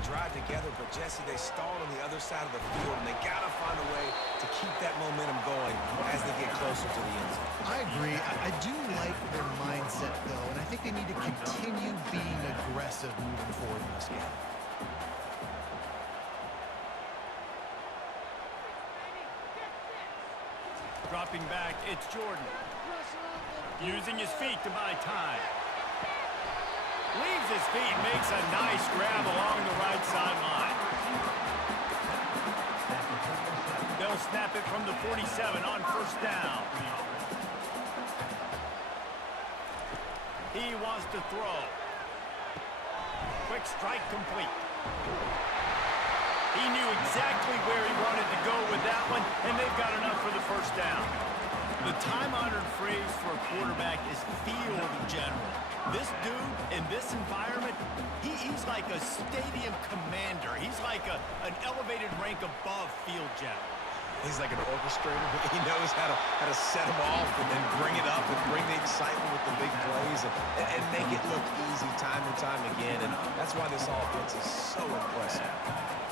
the drive together, but Jesse, they stalled on the other side of the field, and they got to find a way to keep that momentum going as they get closer to the end zone. I agree. I do like their mindset, though, and I think they need to continue being aggressive moving forward in this game. Dropping back, it's Jordan. Using his feet to buy time. Leaves his feet, makes a nice grab along the right sideline. They'll snap it from the 47 on first down. He wants to throw. Quick strike complete. He knew exactly where he wanted to go with that one, and they've got enough for the first down. The time-honored phrase for a quarterback is field general. This dude, in this environment, he's like a stadium commander. He's like an elevated rank above field general. He's like an orchestrator. He knows how to set them off and then bring it up and bring the excitement with the big plays and make it look easy time and time again. And that's why this offense is so impressive.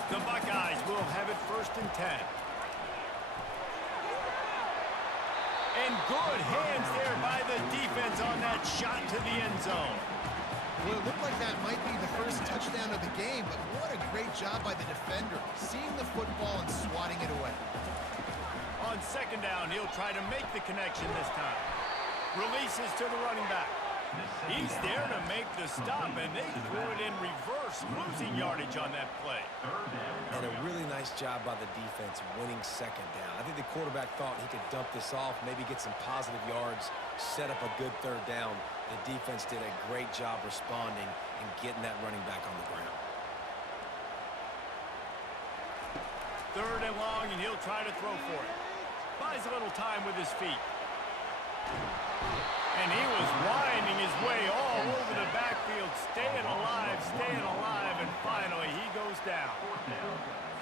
The Buckeyes will have it 1st and 10. And good hands there by the defense on that shot to the end zone. Well, it looked like that might be the first touchdown of the game, but what a great job by the defender, seeing the football and swatting it away. On 2nd down, he'll try to make the connection this time. Releases to the running back. He's there to make the stop, and they threw it in reverse, losing yardage on that play. And a really nice job by the defense winning 2nd down. I think the quarterback thought he could dump this off, maybe get some positive yards, set up a good 3rd down. The defense did a great job responding and getting that running back on the ground. 3rd and long, and he'll try to throw for it. Buys a little time with his feet. And he was winding his way all over the backfield, staying alive, and finally he goes down.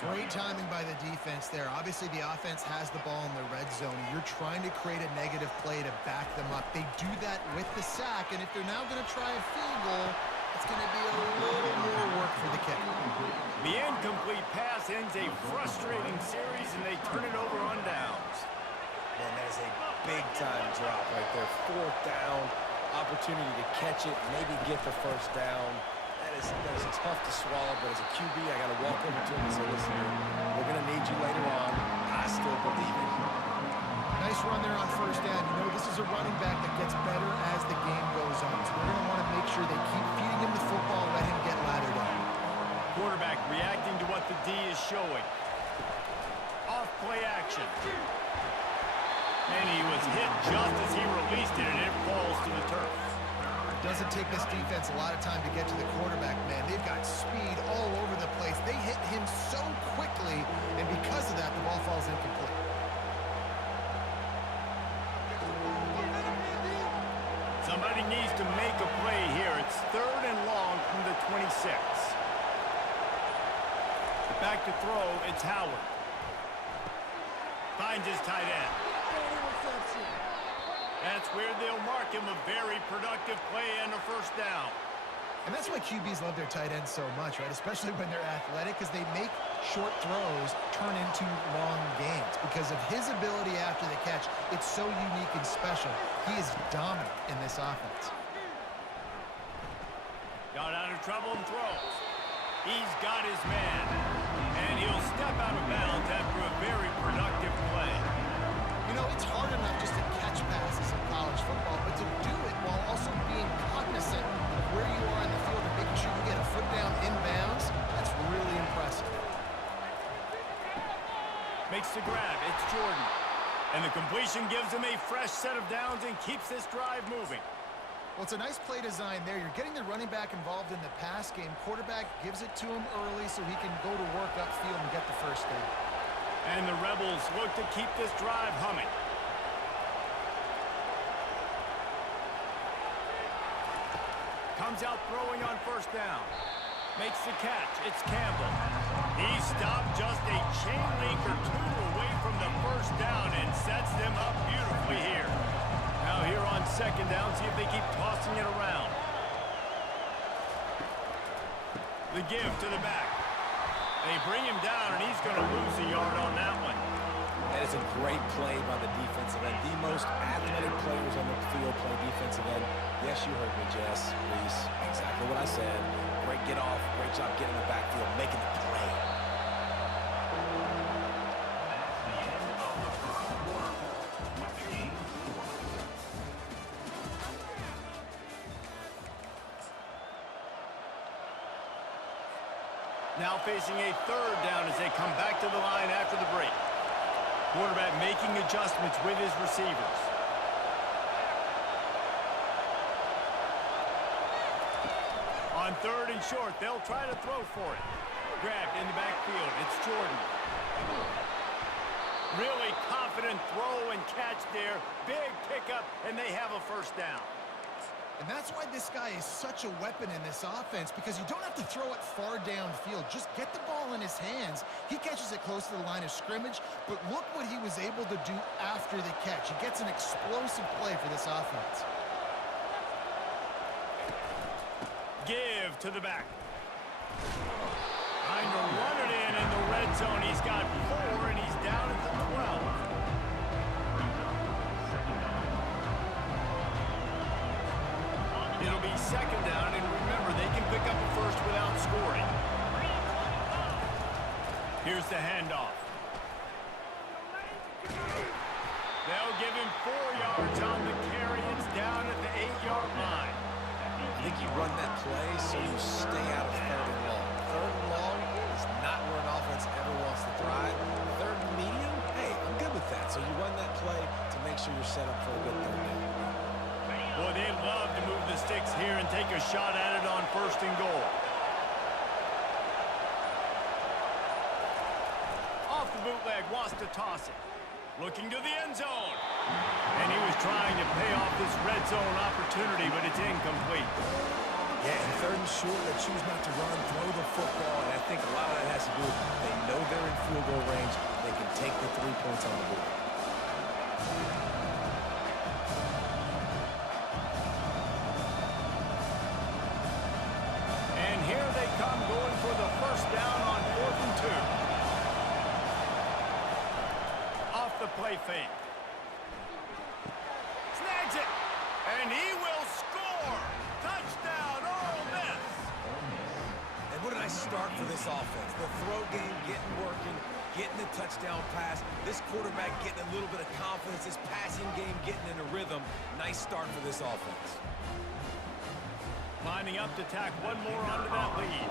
Great timing by the defense there. Obviously, the offense has the ball in the red zone. You're trying to create a negative play to back them up. They do that with the sack, and if they're now going to try a field goal, it's going to be a little more work for the kicker. The incomplete pass ends a frustrating series, and they turn it over on downs. Man, that is a big-time drop right there. 4th down, opportunity to catch it, maybe get the 1st down. That is tough to swallow, but as a QB, I got to walk over to him and say, listen, we're going to need you later on. I still believe it. Nice run there on 1st down. You know, this is a running back that gets better as the game goes on. So we're going to want to make sure they keep feeding him the football, let him get lathered up. Quarterback reacting to what the D is showing. Off play action. And he was hit just as he released it, and it falls to the turf. Doesn't take this defense a lot of time to get to the quarterback, man. They've got speed all over the place. They hit him so quickly, and because of that, the ball falls incomplete. Somebody needs to make a play here. It's 3rd and long from the 26. Back to throw, it's Howard. Finds his tight end. That's where they'll mark him a very productive play and a 1st down. And that's why QBs love their tight ends so much, right? Especially when they're athletic, because they make short throws turn into long gains. Because of his ability after the catch, it's so unique and special. He is dominant in this offense. Got out of trouble and throws. He's got his man. And he'll step out of bounds after a very productive play. You know, it's hard enough just to catch passes in college football, but to do it while also being cognizant of where you are in the field and making sure you get a foot down inbounds, that's really impressive. Makes the grab. It's Jordan. And the completion gives him a fresh set of downs and keeps this drive moving. Well, it's a nice play design there. You're getting the running back involved in the pass game. Quarterback gives it to him early so he can go to work upfield and get the 1st down. And the Rebels look to keep this drive humming. Comes out throwing on 1st down. Makes the catch. It's Campbell. He stopped just a chain link or 2 away from the 1st down and sets them up beautifully here. Now here on 2nd down, see if they keep tossing it around. The give to the back. They bring him down, and he's going to lose a yard on that one. That is a great play by the defensive end. The most athletic players on the field play defensive end. Yes, you heard me, Jess, Reese. Exactly what I said. Great get off. Great job getting in the backfield, making the play. Now facing a third down as they come back to the line after the break. Quarterback making adjustments with his receivers. On third and short, they'll try to throw for it. Grabbed in the backfield. It's Jordan. Really confident throw and catch there. Big pickup, and they have a first down. And that's why this guy is such a weapon in this offense, because you don't have to throw it far downfield. Just get the ball in his hands. He catches it close to the line of scrimmage, but look what he was able to do after the catch. He gets an explosive play for this offense. Give to the back. Trying to run it in the red zone. He's got 4, and he's down at the 12. It'll be second down, and remember, they can pick up a first without scoring. Here's the handoff. They'll give him 4 yards on the carry. It's down at the 8-yard line. I think you run that play so you stay out of third and long. Third and long is not where an offense ever wants to thrive. Third and medium, hey, I'm good with that. So you run that play to make sure you're set up for a good third down. Boy, they love to move the sticks here and take a shot at it on first and goal. Off the bootleg, wants to toss it. Looking to the end zone. And he was trying to pay off this red zone opportunity, but it's incomplete. Yeah, and third and short, they choose not to run, throw the football, and I think a lot of that has to do with they know they're in field goal range. They can take the 3 points on the board. And here they come going for the first down on 4th and 2. Off the play fake. Snags it. And he will score. Touchdown, Ole Miss. And what a nice start for this offense. The throw game getting working, getting the touchdown pass. This quarterback getting a little bit of confidence. This passing game getting in a rhythm. Nice start for this offense. Lining up to tack one more onto that lead.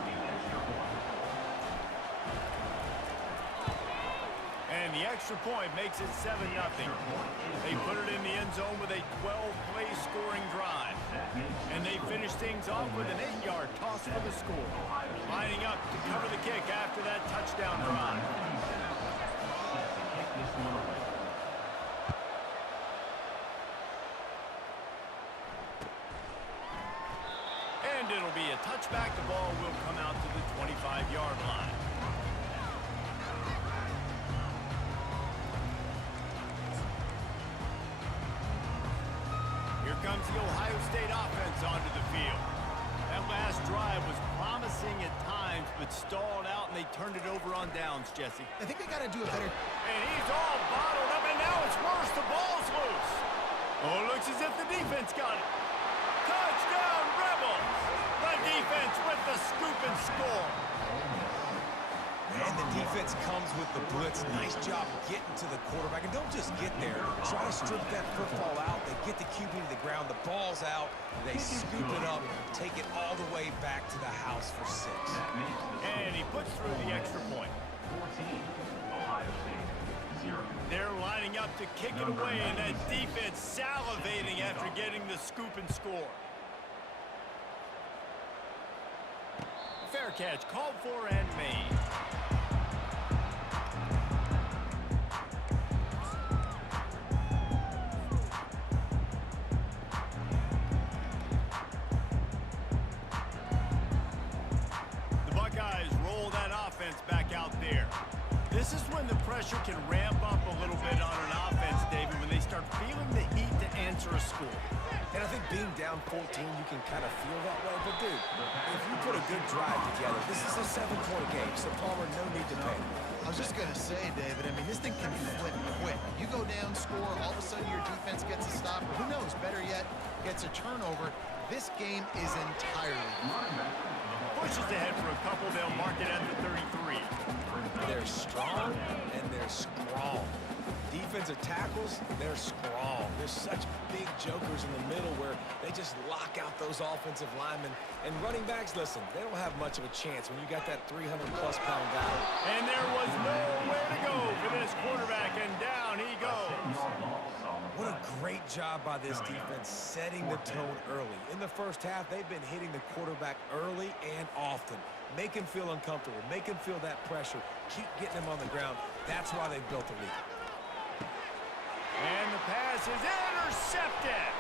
And the extra point makes it 7-0. They put it in the end zone with a 12-play scoring drive. And they finish things off with an 8-yard toss for the score. Lining up to cover the kick after that touchdown drive. And it'll be a touchback. The ball will come out to the 25-yard line. Here comes the Ohio State offense onto the field. That last drive was promising at times, but stalled out, and they turned it over on downs, Jesse. I think they got to do a better... And he's all bottled up, and now it's worse. The ball's loose. Oh, it looks as if the defense got it. Touchdown, Rebels! The defense with the scoop and score. And the defense comes with the blitz. Nice job getting to the quarterback. And don't just get there. Try to strip that football out. They get the QB to the ground. The ball's out. They scoop it up, take it all the way back to the house for 6. And he puts through the extra point. They're lining up to kick it away, and that defense salivating after getting the scoop and score. Fair catch, called for and made. The Buckeyes roll that offense back out there. This is when the pressure can ramp up a little bit on an offense, David, when they start feeling the heat to answer a score. And I think being down 14, you can kind of feel that way. But, dude, if you put a good drive together, this is a 7-point game, so Palmer, no need to panic. I was just going to say, David, I mean, this thing can flip quick. You go down, score, all of a sudden your defense gets a stop, or who knows, better yet, gets a turnover. This game is entirely different. Pushes ahead for a couple. They'll mark it at the 33. They're strong, and they're strong. Defensive tackles, they're strong. There's such big jokers in the middle where they just lock out those offensive linemen. And running backs, listen, they don't have much of a chance when you got that 300-plus pound guy. And there was nowhere to go for this quarterback, and down he goes. What a great job by this defense setting the tone early. In the first half, they've been hitting the quarterback early and often. Make him feel uncomfortable. Make him feel that pressure. Keep getting him on the ground. That's why they've built the lead. And the pass is intercepted.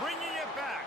Bringing it back.